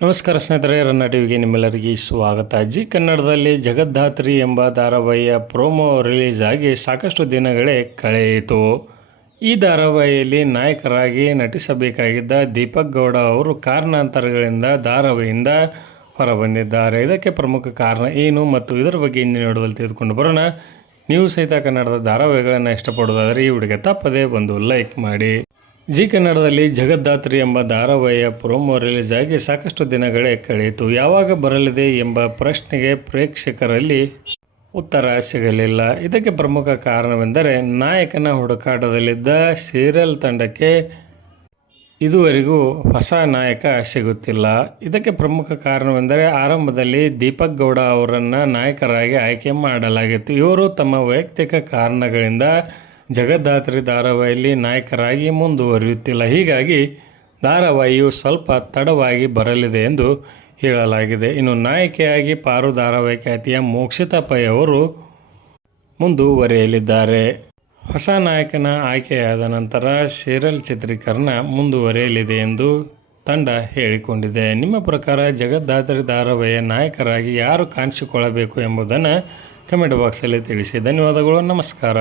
ನಮಸ್ಕಾರ ಸ್ನೇಹಿತರೆ, ರನ್ನ ಟಿವಿಗೆ ನಿಮ್ಮೆಲ್ಲರಿಗೆ ಸ್ವಾಗತ. ಜಿ ಕನ್ನಡದಲ್ಲಿ ಜಗದ್ಧಾತ್ರಿ ಎಂಬ ಧಾರಾವಾಹಿಯ ಪ್ರೋಮೋ ರಿಲೀಸ್ ಆಗಿ ಸಾಕಷ್ಟು ದಿನಗಳೇ ಕಳೆಯಿತು. ಈ ಧಾರಾವಾಹಿಯಲ್ಲಿ ನಾಯಕರಾಗಿ ನಟಿಸಬೇಕಾಗಿದ್ದ ದೀಪಕ್ ಗೌಡ ಅವರು ಕಾರಣಾಂತರಗಳಿಂದ ಧಾರಾವಾಹಿಯಿಂದ ಹೊರಬಂದಿದ್ದಾರೆ. ಇದಕ್ಕೆ ಪ್ರಮುಖ ಕಾರಣ ಏನು ಮತ್ತು ಇದರ ಬಗ್ಗೆ ಇಂದಿನ ವಿಡಿಯೋದಲ್ಲಿ ತೆಗೆದುಕೊಂಡು ಬರೋಣ. ನೀವು ಸಹಿತ ಕನ್ನಡದ ಧಾರಾವಾಹಿಗಳನ್ನು ಇಷ್ಟಪಡೋದಾದರೆ ಈ ವಿಡಿಯೋಗೆ ತಪ್ಪದೇ ಒಂದು ಲೈಕ್ ಮಾಡಿ. ಜಿ ಕನ್ನಡದಲ್ಲಿ ಜಗದ್ಧಾತ್ರಿ ಎಂಬ ಧಾರಾವಾಹಿಯ ಪ್ರೋಮೋ ರಿಲೀಸ್ ಆಗಿ ಸಾಕಷ್ಟು ದಿನಗಳೇ ಕಳೆಯಿತು. ಯಾವಾಗ ಬರಲಿದೆ ಎಂಬ ಪ್ರಶ್ನೆಗೆ ಪ್ರೇಕ್ಷಕರಲ್ಲಿ ಉತ್ತರ ಸಿಗಲಿಲ್ಲ. ಇದಕ್ಕೆ ಪ್ರಮುಖ ಕಾರಣವೆಂದರೆ ನಾಯಕನ ಹುಡುಕಾಟದಲ್ಲಿದ್ದ ಸೀರಿಯಲ್ ತಂಡಕ್ಕೆ ಇದುವರೆಗೂ ಹೊಸ ನಾಯಕ ಸಿಗುತ್ತಿಲ್ಲ. ಇದಕ್ಕೆ ಪ್ರಮುಖ ಕಾರಣವೆಂದರೆ ಆರಂಭದಲ್ಲಿ ದೀಪಕ್ ಗೌಡ ಅವರನ್ನು ನಾಯಕರಾಗಿ ಆಯ್ಕೆ ಮಾಡಲಾಗಿತ್ತು. ಇವರು ತಮ್ಮ ವೈಯಕ್ತಿಕ ಕಾರಣಗಳಿಂದ ಜಗದ್ಧಾತ್ರಿ ಧಾರಾವಾಹಿಯಲ್ಲಿ ನಾಯಕರಾಗಿ ಮುಂದುವರಿಯುತ್ತಿಲ್ಲ. ಹೀಗಾಗಿ ಧಾರಾವಾಹಿಯು ಸ್ವಲ್ಪ ತಡವಾಗಿ ಬರಲಿದೆ ಎಂದು ಹೇಳಲಾಗಿದೆ. ಇನ್ನು ನಾಯಕಿಯಾಗಿ ಪಾರು ಧಾರಾವಾಹಿ ಖ್ಯಾತಿಯ ಮೋಕ್ಷಿತಾ ಪೈ ಅವರು ಮುಂದುವರಿಯಲಿದ್ದಾರೆ. ಹೊಸ ನಾಯಕನ ಆಯ್ಕೆಯಾದ ನಂತರ ಸೀರಿಯಲ್ ಚಿತ್ರೀಕರಣ ಮುಂದುವರಿಯಲಿದೆ ಎಂದು ತಂಡ ಹೇಳಿಕೊಂಡಿದೆ. ನಿಮ್ಮ ಪ್ರಕಾರ ಜಗದ್ಧಾತ್ರಿ ಧಾರಾವಾಹಿಯ ನಾಯಕರಾಗಿ ಯಾರು ಕಾಣಿಸಿಕೊಳ್ಳಬೇಕು ಎಂಬುದನ್ನು ಕಮೆಂಟ್ ಬಾಕ್ಸಲ್ಲಿ ತಿಳಿಸಿ. ಧನ್ಯವಾದಗಳು. ನಮಸ್ಕಾರ.